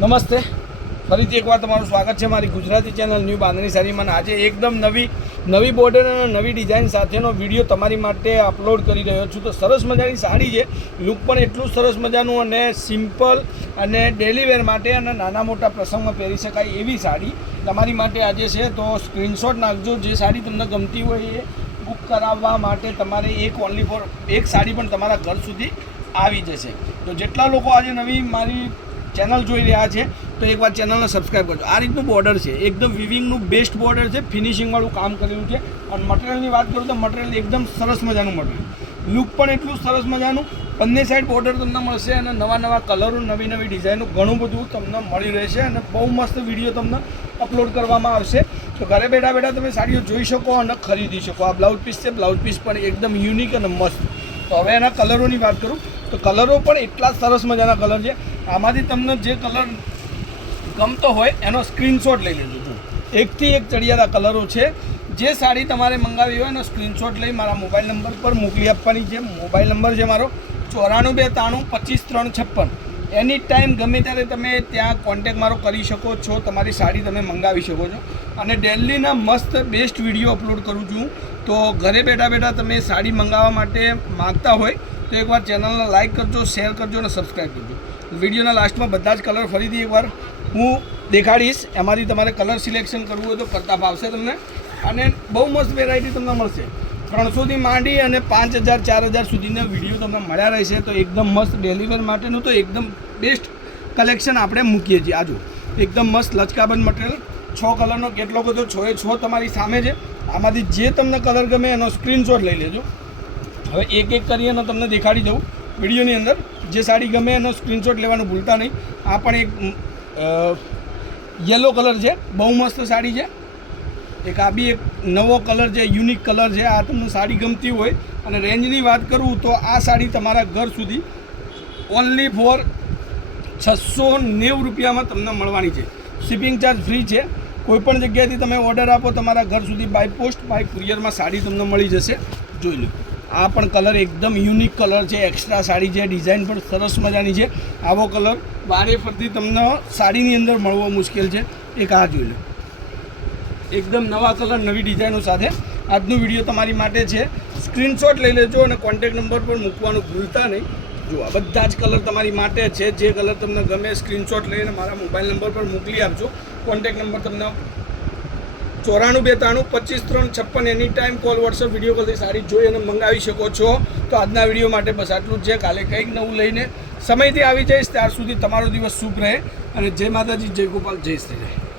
નમસ્તે, ફરીથી એકવાર તમારું સ્વાગત છે મારી ગુજરાતી ચેનલ ન્યૂ બાંધણી સાડીમાં. આજે એકદમ નવી બોર્ડર અને નવી ડિઝાઇન સાથેનો વિડીયો તમારી માટે અપલોડ કરી રહ્યો છું. તો સરસ મજાની સાડી છે, લુક પણ એટલું સરસ મજાનું અને સિમ્પલ અને ડેલી વેર માટે અને નાના મોટા પ્રસંગમાં પહેરી શકાય એવી સાડી તમારી માટે આજે છે. તો સ્ક્રીનશોટ નાખજો. જે સાડી તમને ગમતી હોય એ બુક કરાવવા માટે તમારે ઓનલી ફોર એક સાડી પણ તમારા ઘર સુધી આવી જશે. તો જેટલા લોકો આજે નવી મારી ચેનલ જોઈ રહ્યા છે તો એકવાર ચેનલને સબસ્ક્રાઈબ કરજો. આ રીતનું બોર્ડર છે, એકદમ વિવિંગનું બેસ્ટ બોર્ડર છે, ફિનિશિંગવાળું કામ કરેલું છે. અને મટીરિયલની વાત કરું તો મટીરિયલ એકદમ સરસ મજાનું મટીરિયલ, લુક પણ એટલું સરસ મજાનું. બંને સાઈડ બોર્ડર તમને મળશે અને નવા કલરો, નવી ડિઝાઇનો ઘણું બધું તમને મળી રહેશે અને બહુ મસ્ત વિડીયો તમને અપલોડ કરવામાં આવશે. તો ઘરે બેઠા તમે સાડીઓ જોઈ શકો અને ખરીદી શકો. આ બ્લાઉઝ પીસ છે, બ્લાઉઝ પીસ પણ એકદમ યુનિક અને મસ્ત. તો હવે એના કલરોની વાત કરું તો કલરો પણ એટલા સરસ મજાના કલર છે. આમાંથી તમને જે કલર ગમતો હોય એનો સ્ક્રીનશોટ લઈ લેજો. જો એકથી એક ચડિયાતા કલરો છે. જે સાડી તમારે મંગાવી હોય એનો સ્ક્રીનશોટ લઈ મારા મોબાઈલ નંબર પર મોકલી આપવાની છે. મોબાઈલ નંબર છે મારો 9493255356. એની ટાઈમ ગમે ત્યારે તમે ત્યાં કોન્ટેક મારો કરી શકો છો. તમારી સાડી તમે મંગાવી શકો છો અને ડેલીના મસ્ત બેસ્ટ વિડીયો અપલોડ કરું છું. તો ઘરે બેઠા તમે સાડી મંગાવવા માટે માગતા હોય તો એકવાર ચેનલને લાઇક કરજો, શેર કરજો અને સબસ્ક્રાઈબ કરજો. વિડીયોના લાસ્ટમાં બધા જ કલર ફરીથી એકવાર હું દેખાડીશ. એમાંથી તમારે કલર સિલેક્શન કરવું હોય તો કરતા ફાવશે તમને. અને બહુ મસ્ત વેરાયટી તમને મળશે. 300થી માંડી અને 5000 4000 સુધીના વિડીયો તમને મળ્યા રહેશે. તો એકદમ મસ્ત ડેલીવેર માટેનું તો એકદમ બેસ્ટ કલેક્શન આપણે મૂકીએ છીએ. આજુ એકદમ મસ્ત લચકાબંધ મટીરિયલ. 6 કલરનો કેટલો બધો 6 એ 6 તમારી સામે છે. આમાંથી જે તમને કલર ગમે એનો સ્ક્રીનશોટ લઈ લેજો. હવે એક કરી અને તમને દેખાડી દઉં વિડીયોની અંદર. જે સાડી ગમે એનો સ્ક્રીનશોટ લેવાનું ભૂલતા નહીં. આ પણ એક યલો કલર છે, બહુ મસ્ત સાડી છે. એક આ બી એક નવો કલર છે, યુનિક કલર છે. આ તમને સાડી ગમતી હોય અને રેન્જની વાત કરું તો આ સાડી તમારા ઘર સુધી ઓનલી ફોર 690 રૂપિયામાં તમને મળવાની છે. શિપિંગ ચાર્જ ફ્રી છે. કોઈપણ જગ્યાએથી તમે ઓર્ડર આપો તમારા ઘર સુધી બાય પોસ્ટ, બાય કુરિયરમાં સાડી તમને મળી જશે. જોઈ લો, આ પણ કલર એકદમ યુનિક કલર છે, એક્સ્ટ્રા સાડી છે, ડિઝાઇન પણ સરસ મજાની છે. આવો કલર વારે ફરતી તમને સાડીની અંદર મળવો મુશ્કેલ છે. એક આ જોઈ લો, એકદમ નવા કલર, નવી ડિઝાઇનો સાથે આજનો વિડીયો તમારી માટે છે. સ્ક્રીનશોટ લઈ લેજો અને કોન્ટેક નંબર પર મૂકવાનું ભૂલતા નહીં. જો આ બધા જ કલર તમારી માટે છે. જે કલર તમને ગમે સ્ક્રીનશોટ લઈને મારા મોબાઈલ નંબર પર મોકલી આપજો. કોન્ટેક નંબર તમને 9493255356. Any time call, WhatsApp, video કોલથી સાડી જોઈ અને મંગાવી શકો છો. તો આજના વિડીયો માટે બસ આટલું જ છે. કાલે કંઈક નવું લઈને સમયથી આવી જઈશ. ત્યાર સુધી તમારો દિવસ શુભ રહે અને જય માતાજી, જય ગોપાલ, જય શ્રી રામ.